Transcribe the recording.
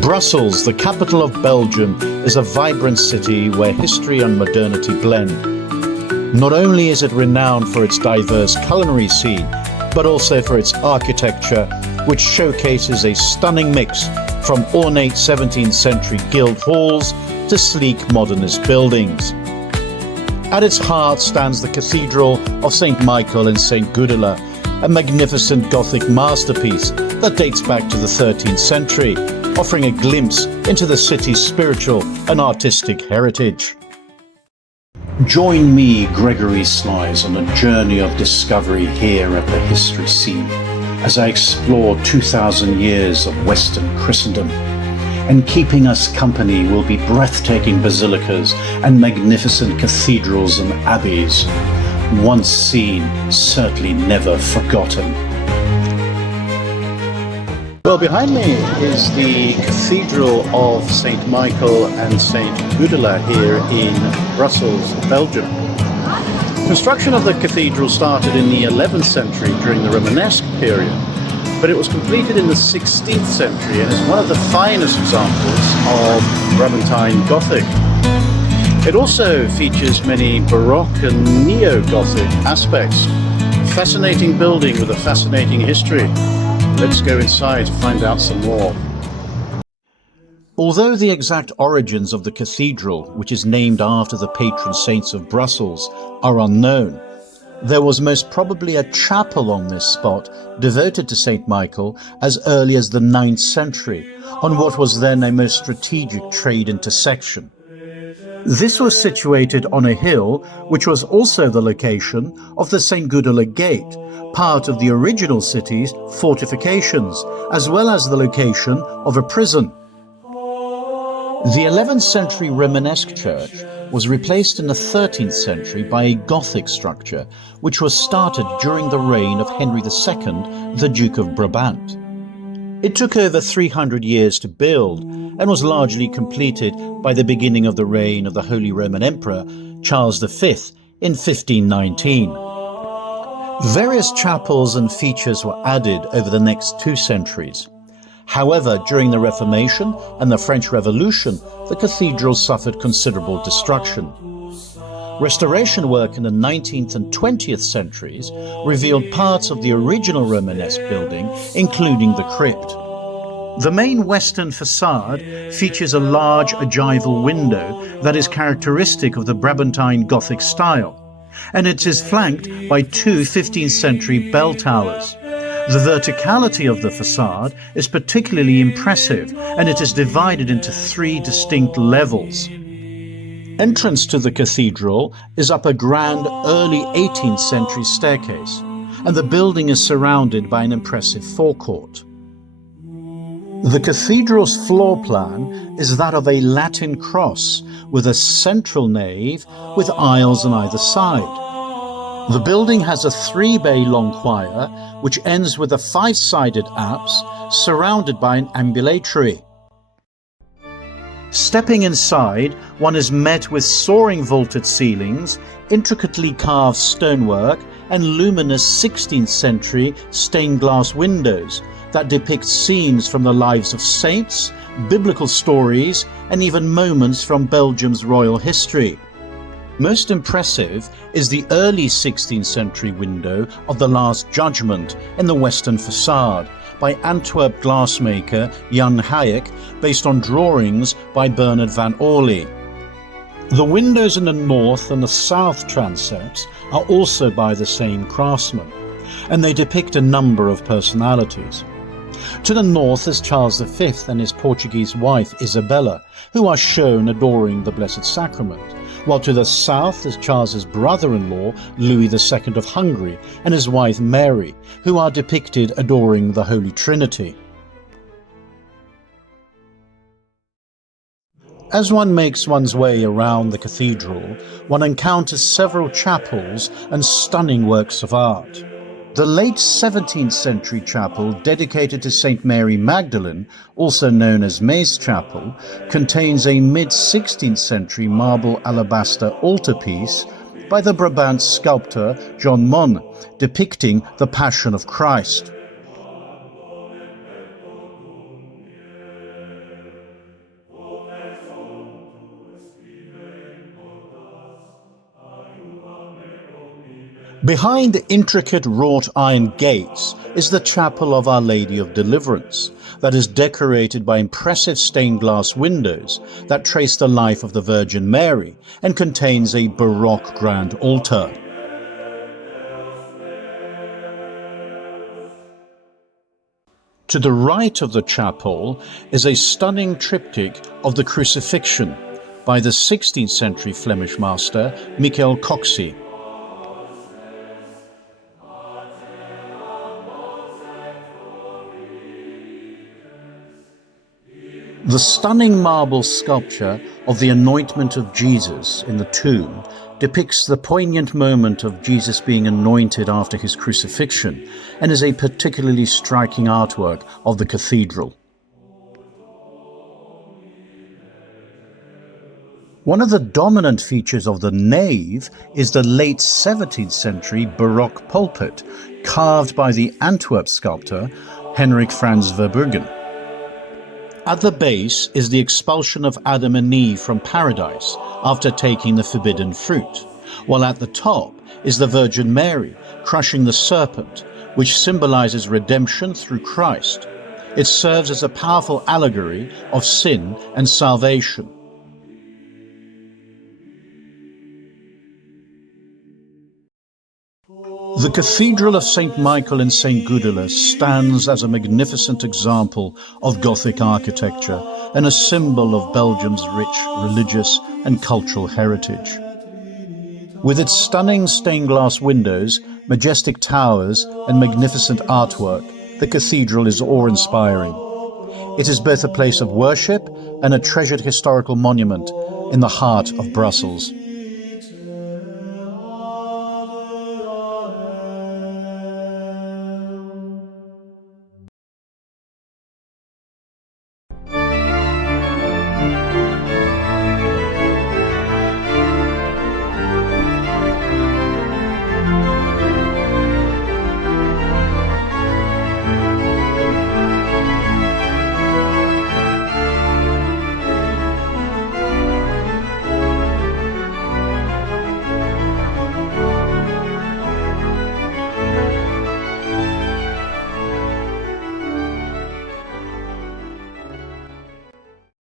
Brussels, the capital of Belgium, is a vibrant city where history and modernity blend. Not only is it renowned for its diverse culinary scene, but also for its architecture, which showcases a stunning mix from ornate 17th century guild halls to sleek modernist buildings. At its heart stands the Cathedral of St. Michael and St. Gudula, a magnificent Gothic masterpiece that dates back to the 13th century, offering a glimpse into the city's spiritual and artistic heritage. Join me, Gregory Slies, on a journey of discovery here at the history scene, as I explore 2,000 years of Western Christendom. And keeping us company will be breathtaking basilicas and magnificent cathedrals and abbeys, once seen, certainly never forgotten. Well, behind me is the Cathedral of St. Michael and St. Gudula here in Brussels, Belgium. Construction of the cathedral started in the 11th century during the Romanesque period, but it was completed in the 16th century and is one of the finest examples of Brabantine Gothic. It also features many Baroque and Neo-Gothic aspects. Fascinating building with a fascinating history. Let's go inside to find out some more. Although the exact origins of the cathedral, which is named after the patron saints of Brussels, are unknown, there was most probably a chapel on this spot devoted to St. Michael as early as the 9th century, on what was then a most strategic trade intersection. This was situated on a hill, which was also the location of the St. Gudula Gate, part of the original city's fortifications, as well as the location of a prison. The 11th century Romanesque church was replaced in the 13th century by a Gothic structure, which was started during the reign of Henry II, the Duke of Brabant. It took over 300 years to build and was largely completed by the beginning of the reign of the Holy Roman Emperor Charles V in 1519. Various chapels and features were added over the next 2 centuries. However, during the Reformation and the French Revolution, the cathedral suffered considerable destruction. Restoration work in the 19th and 20th centuries revealed parts of the original Romanesque building, including the crypt. The main western façade features a large ogival window that is characteristic of the Brabantine Gothic style, and it is flanked by 2 15th century bell towers. The verticality of the façade is particularly impressive, and it is divided into 3 distinct levels. Entrance to the cathedral is up a grand early 18th century staircase, and the building is surrounded by an impressive forecourt. The cathedral's floor plan is that of a Latin cross with a central nave with aisles on either side. The building has a 3-bay long choir, which ends with a 5-sided apse surrounded by an ambulatory. Stepping inside, one is met with soaring vaulted ceilings, intricately carved stonework, and luminous 16th century stained glass windows that depict scenes from the lives of saints, biblical stories, and even moments from Belgium's royal history. Most impressive is the early 16th century window of the Last Judgment in the western façade by Antwerp glassmaker Jan Hayek, based on drawings by Bernard van Orley. The windows in the north and the south transepts are also by the same craftsman, and they depict a number of personalities. To the north is Charles V and his Portuguese wife Isabella, who are shown adoring the Blessed Sacrament, while to the south is Charles's brother-in-law Louis II of Hungary and his wife Mary, who are depicted adoring the Holy Trinity. As one makes one's way around the cathedral, one encounters several chapels and stunning works of art. The late 17th century chapel dedicated to St. Mary Magdalene, also known as May's Chapel, contains a mid-16th century marble alabaster altarpiece by the Brabant sculptor John Mon, depicting the Passion of Christ. Behind intricate wrought iron gates is the Chapel of Our Lady of Deliverance, that is decorated by impressive stained glass windows that trace the life of the Virgin Mary and contains a Baroque grand altar. To the right of the chapel is a stunning triptych of the Crucifixion by the 16th century Flemish master Michael Coxey. The stunning marble sculpture of the anointment of Jesus in the tomb depicts the poignant moment of Jesus being anointed after his crucifixion and is a particularly striking artwork of the cathedral. One of the dominant features of the nave is the late 17th century Baroque pulpit, carved by the Antwerp sculptor Henrik Frans Verbruggen. At the base is the expulsion of Adam and Eve from paradise after taking the forbidden fruit, while at the top is the Virgin Mary crushing the serpent, which symbolizes redemption through Christ. It serves as a powerful allegory of sin and salvation. The Cathedral of St. Michael and St. Gudula stands as a magnificent example of Gothic architecture and a symbol of Belgium's rich religious and cultural heritage. With its stunning stained glass windows, majestic towers and magnificent artwork, the cathedral is awe-inspiring. It is both a place of worship and a treasured historical monument in the heart of Brussels.